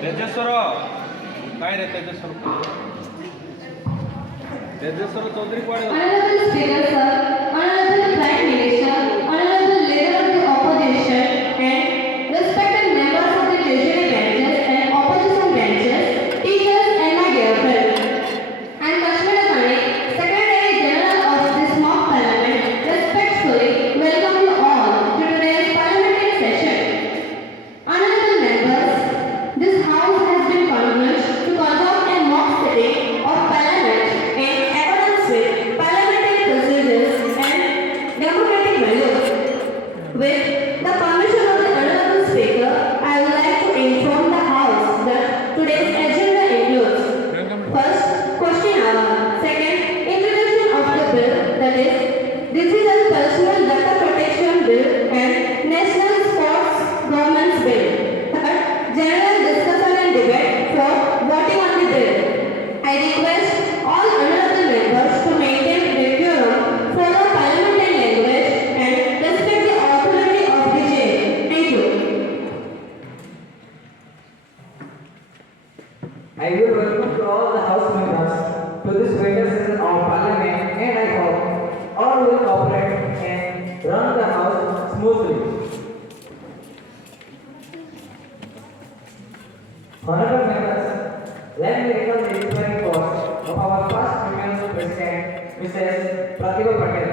तेजेश्वर काय रे Tejeshwar Chaudhary कुआडे Honorable Speaker, sir, Honorable Prime Minister, Honorable Leader of the Opposition, and respected members of the legislative branches and opposition branches, teachers, and my dear friends. I am Kashmir Khane, Secretary General of this mock parliament, respectfully welcome you all to today's parliamentary session. Honorable members, this house has been convened to conduct a mock sitting of parliament in accordance with parliamentary procedures and democratic values. With the permission of the Honorable Speaker, I would like to inform the House that today's agenda includes: first, question hour; second, introduction of the bill, that is, Digital Personal Data Protection Bill and National Sports Governance Bill; third, general discussion and debate for voting on the bill. I request all honorable members to maintain decorum, follow parliamentary language, and respect the authority of the chair. Thank you. I will welcome to all the House members to this winter session of Parliament, and I hope all will cooperate and run the House smoothly. Honorable members, let me recall the inspiring quote of our first female President, Mrs. Pratibha Patel.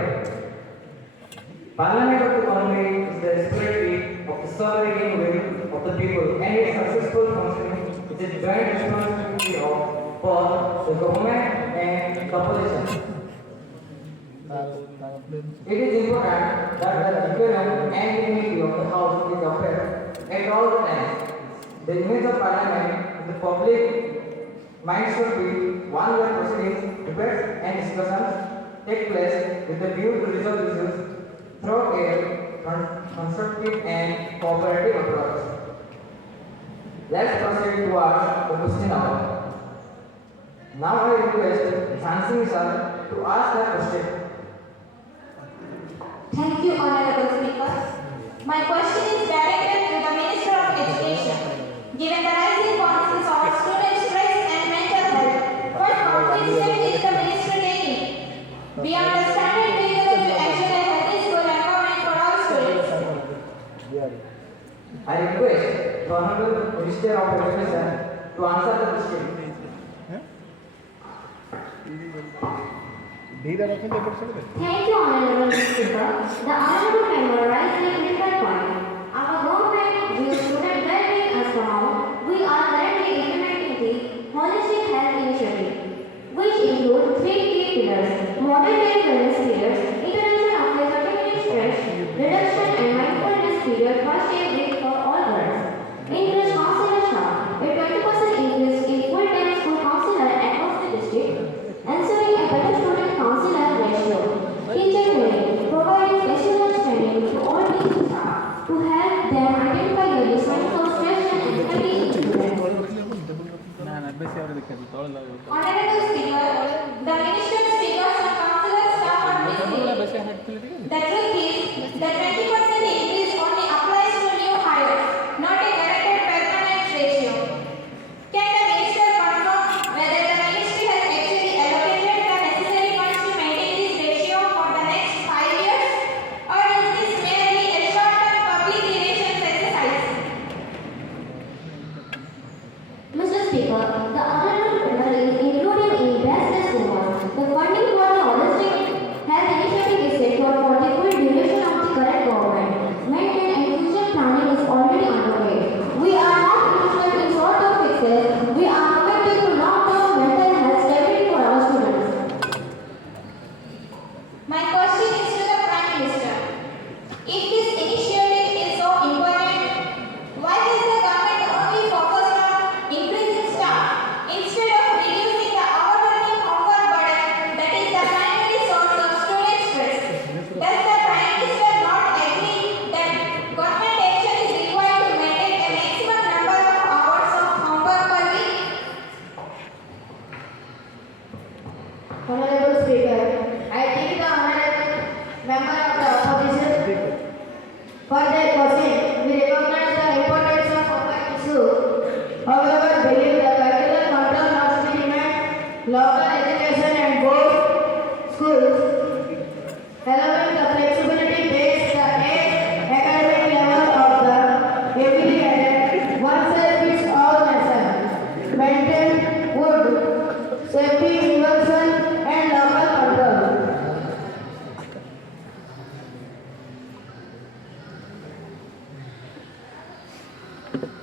Parliament of the country is the respiratory of the sovereign will of the people, and its successful functioning is a joint responsibility of both the government and the opposition. It is important that the decorum and dignity of the House is upheld at all times. The image of Parliament in the public mind should be one where proceedings, debates, and discussions take place with the view to resolve issues through a constructive and cooperative approach. Let's proceed towards the question hour. Now I request Jhansi sir to ask the question. Thank you, Honorable Speaker. My question is directed to the Minister of Education. Given the rising concerns of student stress and mental health, what concrete steps is the Ministry taking? We understand that we will action a healthy school environment for all students. I request the Honorable Minister of Education to answer the question. Thank you, Honorable Speaker. The Honorable Member raised a critical point. Our government views student well-being as paramount. We are currently implementing the Holistic Health Initiative, which includes 3 key pillars: modern day wellness periods, introduction of a 30-minute stretch, reduction and mindfulness period first aid week for all girls, increased counselor staff, a 20% increase in full-time school counselor across the district, ensuring a better student counselor ratio, teacher training, providing special training to all teaching staff to help them identify the signs of stress and anxiety in children. Honorable Speaker, the Minister speakers and counselor staff are busy. The truth is, the 20% increase only applies to new hires, not a directed permanent ratio. Can the Minister confirm whether the Ministry has actually allocated the necessary funds to maintain this ratio for the next 5 years? Or is this merely a short-term public relations exercise? Mr. Speaker, the honorable member is included in best schools. The funding for the holistic health initiative is secured for the full duration of the current government. Maintenance and future planning is already underway. We are not interested in short-term fixes. We are committed to long-term mental health stability for our students. My question is to the Prime Minister. If this initiative is so important, why has the government only focused on increasing staff instead of reducing the overwhelming homework burden that is the primary source of student stress? Does the Prime Minister not agree that government action is required to maintain a maximum number of hours of homework per week? Honorable Speaker, I think the honorable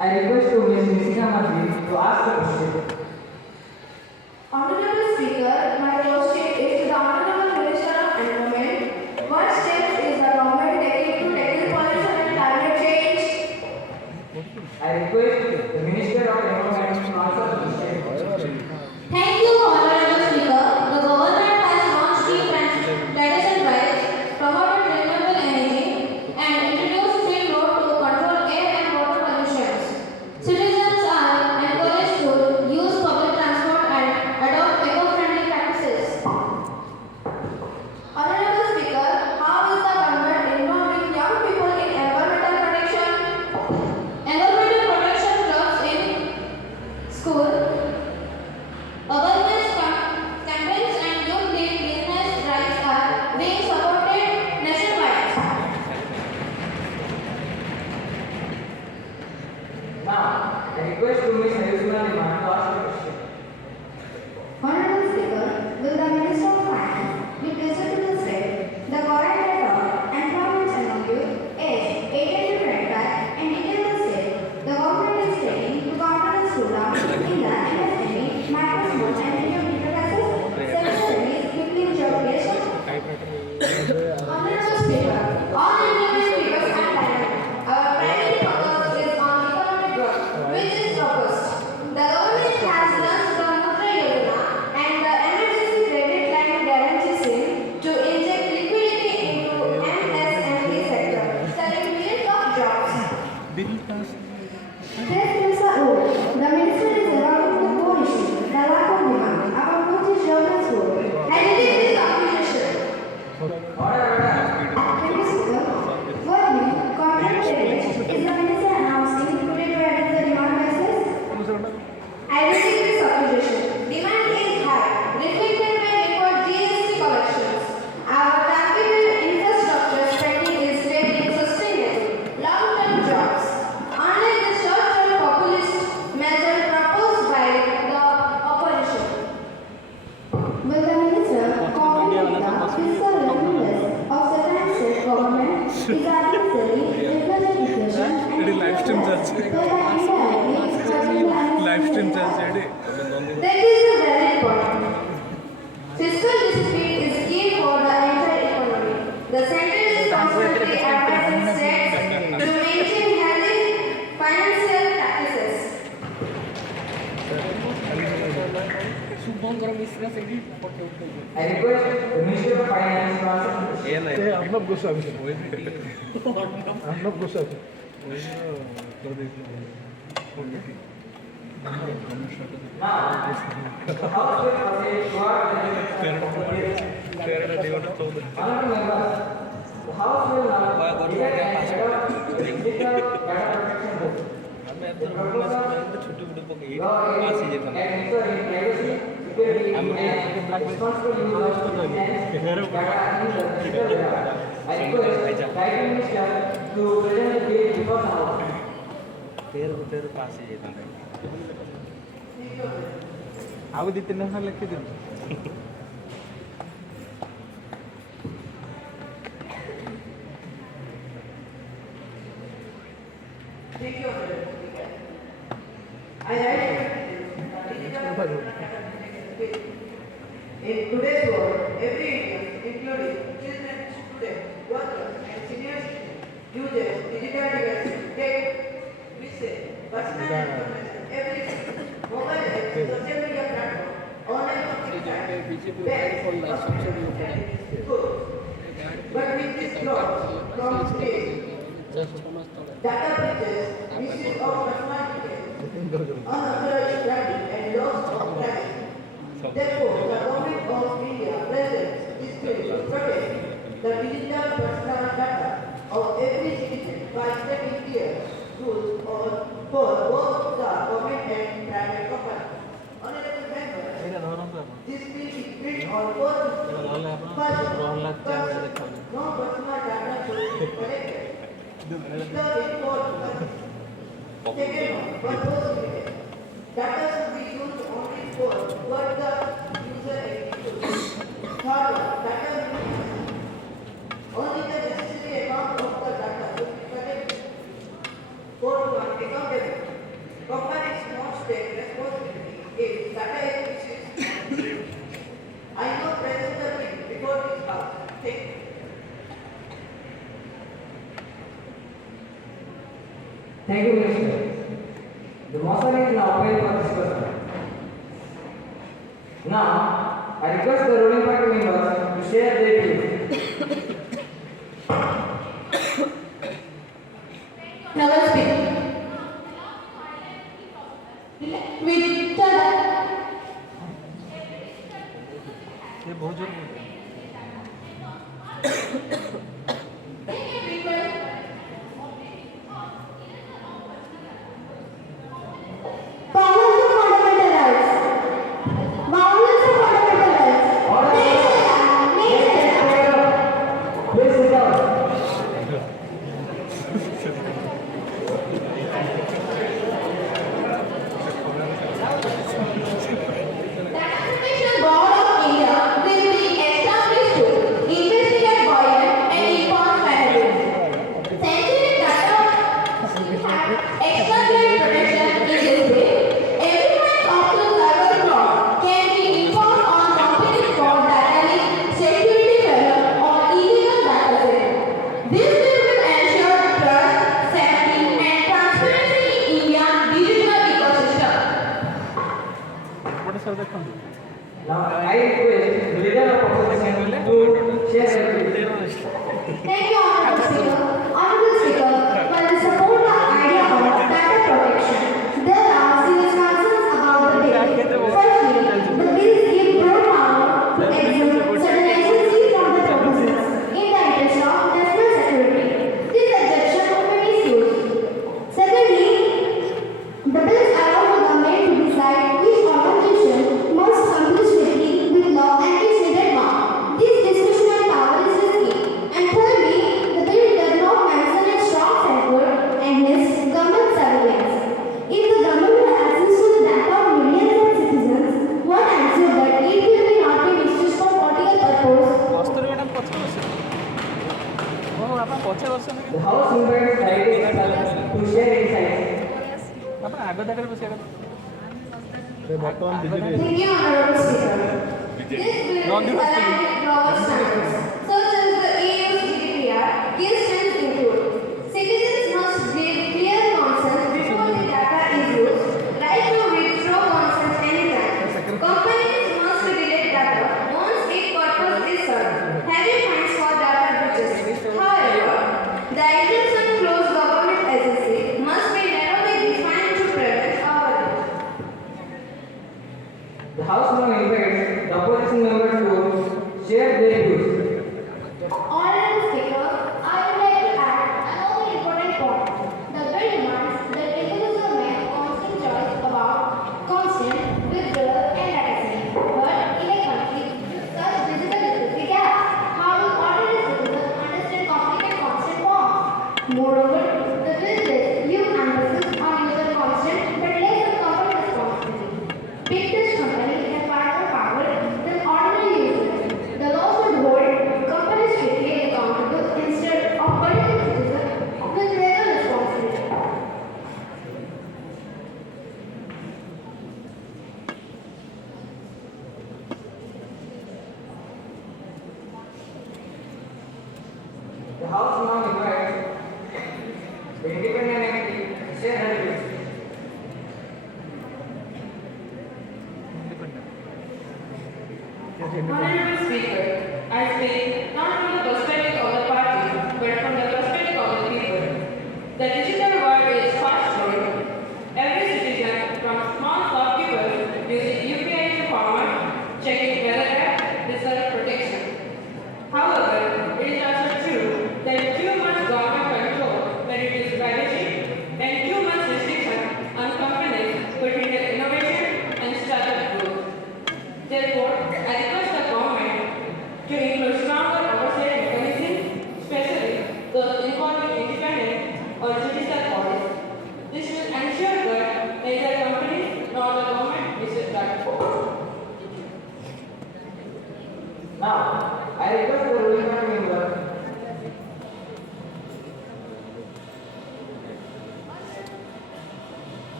I request to Ms. Nisika Mandri to ask the question. Honorable Speaker, my question is to the Honorable Minister of Environment. What steps is the government taking to tackle pollution and climate change? I request the Minister of Environment to answer the question. Thank you, Honorable Speaker. The government has launched key transition drives, promoted renewable energy, and introduced field road to control air and water pollution. Citizens are encouraged to use public transport and adopt eco-friendly practices. Honorable Speaker, how is the government involving young people in environmental protection? Environmental protection clubs in school, awareness campaigns and youth-led business drives are being supported nationwide. Now, I request to Ms. Harishma Liman to ask the question. Honorable Speaker, will the Minister of Finance be present to the state? The current rate of employment among youth is 18 to 25 and in the state, the government is taking to counter the slowdown in the MSME, micro, small and medium enterprises, similarly quickly job creation. Honorable Speaker, all Indian speakers and parliament, our primary focus is on economic growth, which is robust. The government has launched the Mudra Yojana and the emergency credit line guarantee scheme to inject liquidity into MSME sector, serving millions of jobs. These bills are old. The minister is evolving the core issue, the lack of demand, about which is German school. Editing this accusation. Thank you, Speaker. For me, contract rate is the minister announcing today to address the demand basis. I received this accusation. Demand is high, reflected by record GST collections. Our capital infrastructure spending is steady and sustainable. Long-term jobs. Unlike the short-term populist measure proposed by the opposition. Will the minister comment the fiscal revenues of certain state government is unnecessary, inflation deflation, and live stream chance that is a valid point. Fiscal discipline is key for the entire economy. The central is constantly advising states to maintain healthy financial practices. I request the Minister of Finance to answer the question. Arnab Goswami Arnab Goswami Now, the House will proceed toward the Honorable members, the House will now debate and adopt the digital data protection bill. The proposal law aiming at ensuring privacy, security, and responsible use of enhanced data in the digital era. I request the Prime Minister to present the bill before the House. ଆଉ ଦି ତିନି ଘଣ୍ଟା ଲେଖିଦେବି In today's world, every Indian, including children, students, workers, and senior citizens, uses digital devices, take, message, personal information, everything. Mobile apps, social media platforms, online shopping sites, banks, hospitals, and schools. But with this growth from space, data breaches, misuse of personal details, unauthorized traffic, and loss of privacy. Therefore, the government of India presents this bill to protect the digital personal data of every citizen by setting clear rules for both the government and private companies. Honorable members, this bill is built on both first, no personal data should be collected without import permission. Second, purpose limited. Data should be used only for what the user executes. Third, data minimization. Only the necessary amount of the data should be collected. Fourth, accountability. Thank you, Minister. The motion is now open for discussion. Now, I request the ruling party members to share their views. Now let's speak. With ये बहुत जोर बोल रहे हैं। violence of fundamental rights. Violence of fundamental rights. Please sit down. The Education Board of India will be established to investigate violent and informed matters. Sensitive data have extra-grade protection in this way. Everyone up to cyber fraud can be informed on complaints for data leak, security failure, or illegal data set. This will ensure trust, safety, and transparency in India's digital ecosystem. What is the country? Now, I request the leader of opposition to share their views. Thank you, Honorable Speaker. Honorable Speaker, while I support the idea of data protection, there are serious concerns about the bill. Firstly, the bills give broad power to exempt certain agencies from the provisions in the interest of national security. This exemption may be misused. Secondly, the bills allow the government to decide which organization must comply strictly with law and its needed mark. This discretionary power is risky. And thirdly, the bill does not mention a strong safeguard against government surveillance. If the government will access to the data of millions of citizens, what ensures that it will be not be misused for political purpose? Kasturi madam ପଛରେ ବସିଲେ ଓହୋ ଆପଣ ପଛରେ ବସିଛନ୍ତି The House invites delegates to share insights. ଆପଣ ଆଗ ଧାଡ଼ିରେ ବସିବା କଥା ବର୍ତ୍ତମାନ BJP Thank you, Honorable Speaker. This bill is aligned with global standards, such as the EU's GDPR. Key standards include citizens must give clear consent before the data is used, right to withdraw consent anytime. Companies must delete data once its purpose is served. Heavy fines for data breaches. However, the exemption clause government agency must be narrowly defined to prevent overreach. The House now invites the opposition members to share their views. Honorable Speaker, I would like to add another important point. The bill demands that individuals make constant choice about consent, withdrawal, and data sharing. But in a country with such digital literacy gap, how will ordinary citizens understand complicated consent forms? Moreover, the bill lists new emphasis on user consent but less on company responsibility. Big tech companies have far more power than ordinary users. The law should hold companies strictly accountable instead of burdening citizens with legal responsibility. The House now invites the independent MP to share her views. Independent Honorable Speaker, I speak